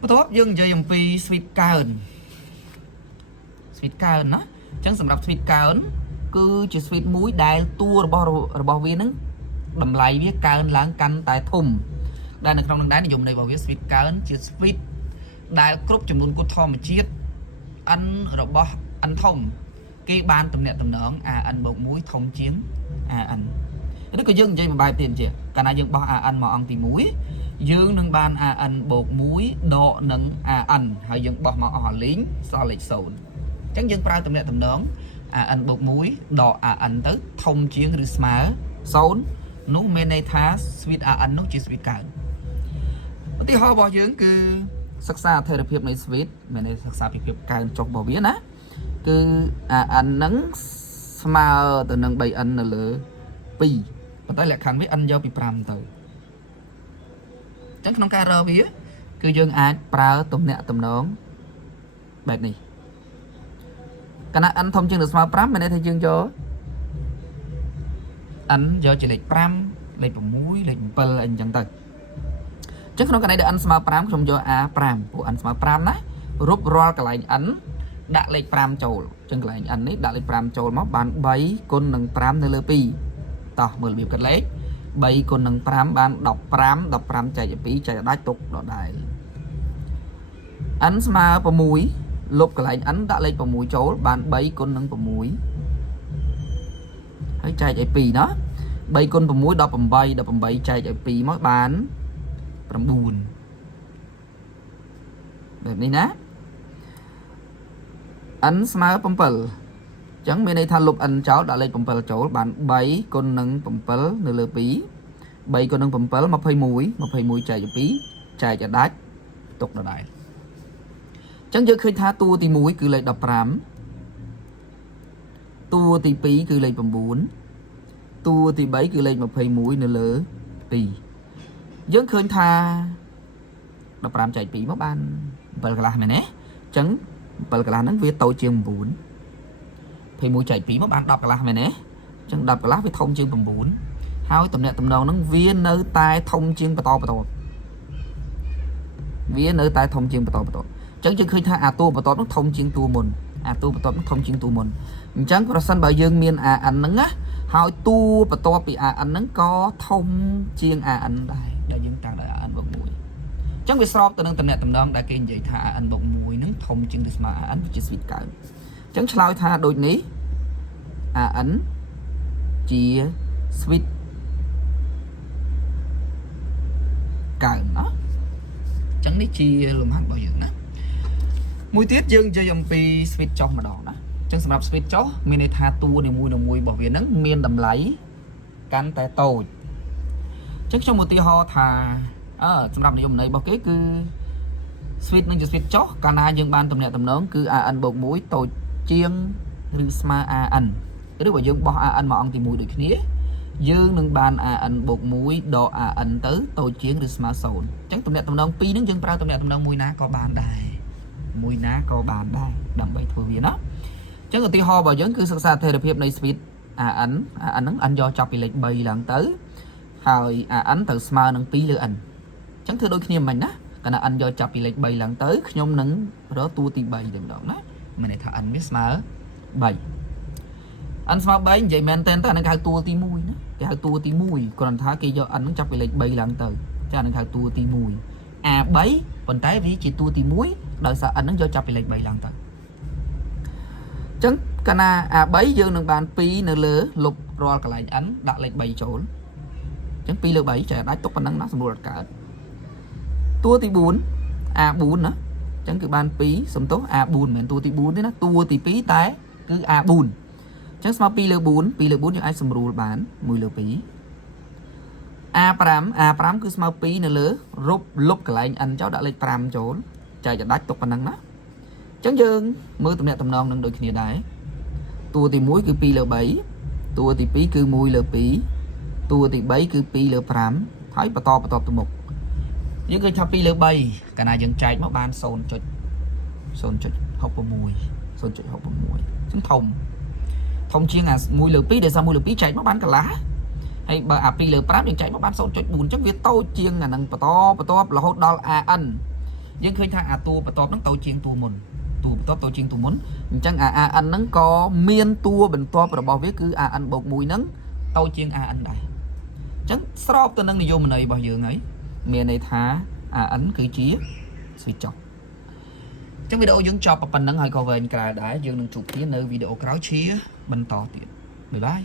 បន្ទាប់យើងនិយាយអំពី sweet កើន sweet កើនណាអញ្ចឹងសម្រាប់ sweet កើនគឺជា sweet មួយដែលតួរបស់វានឹងតម្លៃវាកើនឡើងកាន់តែធំដែលនៅក្នុងនឹងដែរនិយមន័យរបស់វា sweet កើនជា sweet ដែលគ្រប់ចំនួនគូធម្មជាតិ n របស់ n ធំគេបានតំណាក់តំណង an បូក1ធំជាង an ឬក៏យើងនិយាយមួយបែបទៀតជាកាលណាយើងបោះ an មកអង្គទី1យើងនឹងបាន an បូក1ដកនឹង an ហើយយើងបោះមកអស់អាលីងសល់លេខ0អញ្ចឹងយើងប្រើតំណាក់តំណង an បូក1ដក an ទៅធំជាងឬស្មើ0នោះមានន័យថា sweet an នោះជា sweet កើនឧទាហរណ៍របស់យើងគឺសិក្សាអត្ថនភាពនៃ sweet មានន័យសិក្សាពីភាពកើនចុះរបស់វាណាគឺ an ហ្នឹងស្មើទៅនឹង 3n នៅលើ2ប៉ុន្តែលក្ខខណ្ឌវា n យកពី5ទៅអញ្ចឹងក្នុងការរកវាគឺយើងអាចប្រើទំនាក់ទំនងបែបនេះកាលណា n ធំជាងឬស្មើ5មានន័យថាយើងយក n យកជាលេខ5លេខ6លេខ7អីចឹងទៅអញ្ចឹងក្នុងករណីដែល n ស្មើ5ខ្ញុំយក a5 ព្រោះ n ស្មើ5ណារូបរាល់កន្លែង n ដាក់លេខ5ចូលអញ្ចឹងកន្លែង n នេះដាក់លេខ5ចូលមកបាន3គុណនឹង5នៅលើ2តោះមើលរបៀបកាត់លេខ3គុណនឹង5បាន15ចែកឲ្យ2ចែកឲ្យដាច់ទុកដដែល n ស្មើ6លុបកន្លែង n ដាក់លេខ6ចូលបាន3គុណនឹង6ហើយចែកឲ្យ2ណា3គុណ6 18ចែកឲ្យ2មកបាន9បែបនេះណា n ស្មើ7អញ្ចឹងមានន័យថាលុប n ចោលដាក់លេខ7ចូលបាន3គុណនឹង7នៅលើ2 3គុណនឹង7 21ចែកឲ្យ2ចែកឲ្យដាច់ទុកដដែលអញ្ចឹងយើងឃើញថាតួទី1គឺលេខ15តួទី2គឺលេខ9តួទី3គឺលេខ21នៅលើ2យើងឃើញថា15ចែក2មកបាន7កន្លះមែនទេអញ្ចឹង7កន្លះហ្នឹងវាតូចជាង9 21ចែក2មកបាន10កន្លះមែនទេអញ្ចឹង10កន្លះវាធំជាង9ហើយតំណាក់តំណងហ្នឹងវានៅតែធំជាងបន្តវានៅតែធំជាងបន្តអញ្ចឹងយើងឃើញថាអាតួបន្តហ្នឹងធំជាងតួមុនអាតួបន្តហ្នឹងធំជាងតួមុនអញ្ចឹងប្រសិនបើយើងមាន an ហ្នឹងណាហើយតួបន្ទាប់ពី an ហ្នឹងក៏ធំជាង an ដែរដែលយើងតាំងដោយ an បូក1អញ្ចឹងវាស្របទៅនឹងតំណាក់តំណងដែលគេនិយាយថា an បូក1ហ្នឹងធំជាងឬស្មើ an វាជា sweet កើនអញ្ចឹងឆ្លើយថាដូចនេះ an ជា sweet កើនណាអញ្ចឹងនេះជាលំហាត់របស់យើងណាមួយទៀតយើងនិយាយអំពី sweet ចុះម្ដងណាអញ្ចឹងសម្រាប់ sweet ចុះមានន័យថាតួនីមួយរបស់វាហ្នឹងមានតម្លៃកាន់តែតូចអញ្ចឹងខ្ញុំឧទាហរណ៍ថាសម្រាប់និយមន័យរបស់គេគឺ sweet នឹងជា sweet ចុះកាលណាយើងបានតំណាក់តំណងគឺ an បូក1តូចជាងឬស្មើ an ឬបើយើងបោះ an មកអង្គទី1ដូចគ្នាយើងនឹងបាន an បូក1ដក an ទៅតូចជាងឬស្មើ0អញ្ចឹងតំណាក់តំណង2ហ្នឹងយើងប្រើតំណាក់តំណងមួយណាក៏បានដែរដើម្បីធ្វើវាណាអញ្ចឹងឧទាហរណ៍របស់យើងគឺសិក្សាអត្ថនភាពនៃ sweet an ហ្នឹង n យកចាប់ពីលេខ3ឡើងទៅហើយ an ទៅស្មើនឹង2លើ n អញ្ចឹងធ្វើដូចគ្នាមិញណាកាលណា n យកចាប់ពីលេខ3ឡើងទៅខ្ញុំនឹងរកតួទី3តែម្ដងណាមានន័យថា n វាស្មើ3 n ស្មើ3និយាយមែនតើអានឹងហៅតួទី1ណាគេហៅតួទី1គ្រាន់ថាគេយក n ហ្នឹងចាប់ពីលេខ3ឡើងទៅចាអានឹងហៅតួទី1 a3 ប៉ុន្តែវាជាតួទី1ដោយសារ n ហ្នឹងយកចាប់ពីលេខ3ឡើងទៅអញ្ចឹងកាលណា a3 យើងនឹងបាន2នៅលើលុបរាល់កន្លែង n ដាក់លេខ3ចូលអញ្ចឹង2លើ3ចែកដាច់ទុកប៉ុណ្ណឹងណាសម្រួលអត់កើតតួទី4 a4 ណាអញ្ចឹងគឺបាន2សំទោស a4 មិនមែនតួទី4ទេណាតួទី2តែគឺ a4 អញ្ចឹងស្មើ2លើ4 2លើ4យើងអាចសម្រួលបាន1លើ2 a5 គឺស្មើ2នៅលើរូបលុបកន្លែង n ចោលដាក់លេខ5ចូលចែកឲ្យដាច់ទុកប៉ុណ្ណឹងណាអញ្ចឹងយើងមើលតំណាក់តំណងនឹងដូចគ្នាដែរតួទី1គឺ2លើ3តួទី2គឺ1លើ2តួទី3គឺ2លើ5ហើយបន្តទៅមុខយើងឃើញថា2លើ3កាលណាយើងចែកមកបាន 0.66 ចឹងធំជាងអា1លើ2ដែលសារ1លើ2ចែកមកបានកន្លះហើយបើអា2លើ5យើងចែកមកបាន 0.4 អញ្ចឹងវាតូចជាងអានឹងបន្តរហូតដល់ an យើងឃើញថាអាតួបន្ទាប់ហ្នឹងតូចជាងតួមុនតួបន្ទាប់តូចជាងតួមុនអញ្ចឹងអា AN ហ្នឹងក៏មានតួបន្ទាប់របស់វាគឺ AN បូក1ហ្នឹងតូចជាង AN ដែរអញ្ចឹងស្របទៅនឹងនិយមន័យរបស់យើងហើយមានន័យថា AN គឺជា switch ចុះអញ្ចឹងវីដេអូយើងចប់ប៉ុណ្្នឹងហើយក៏វែងក្រៅដែរយើងនឹងជួបគ្នានៅវីដេអូក្រោយជាបន្តទៀតបាយបាយ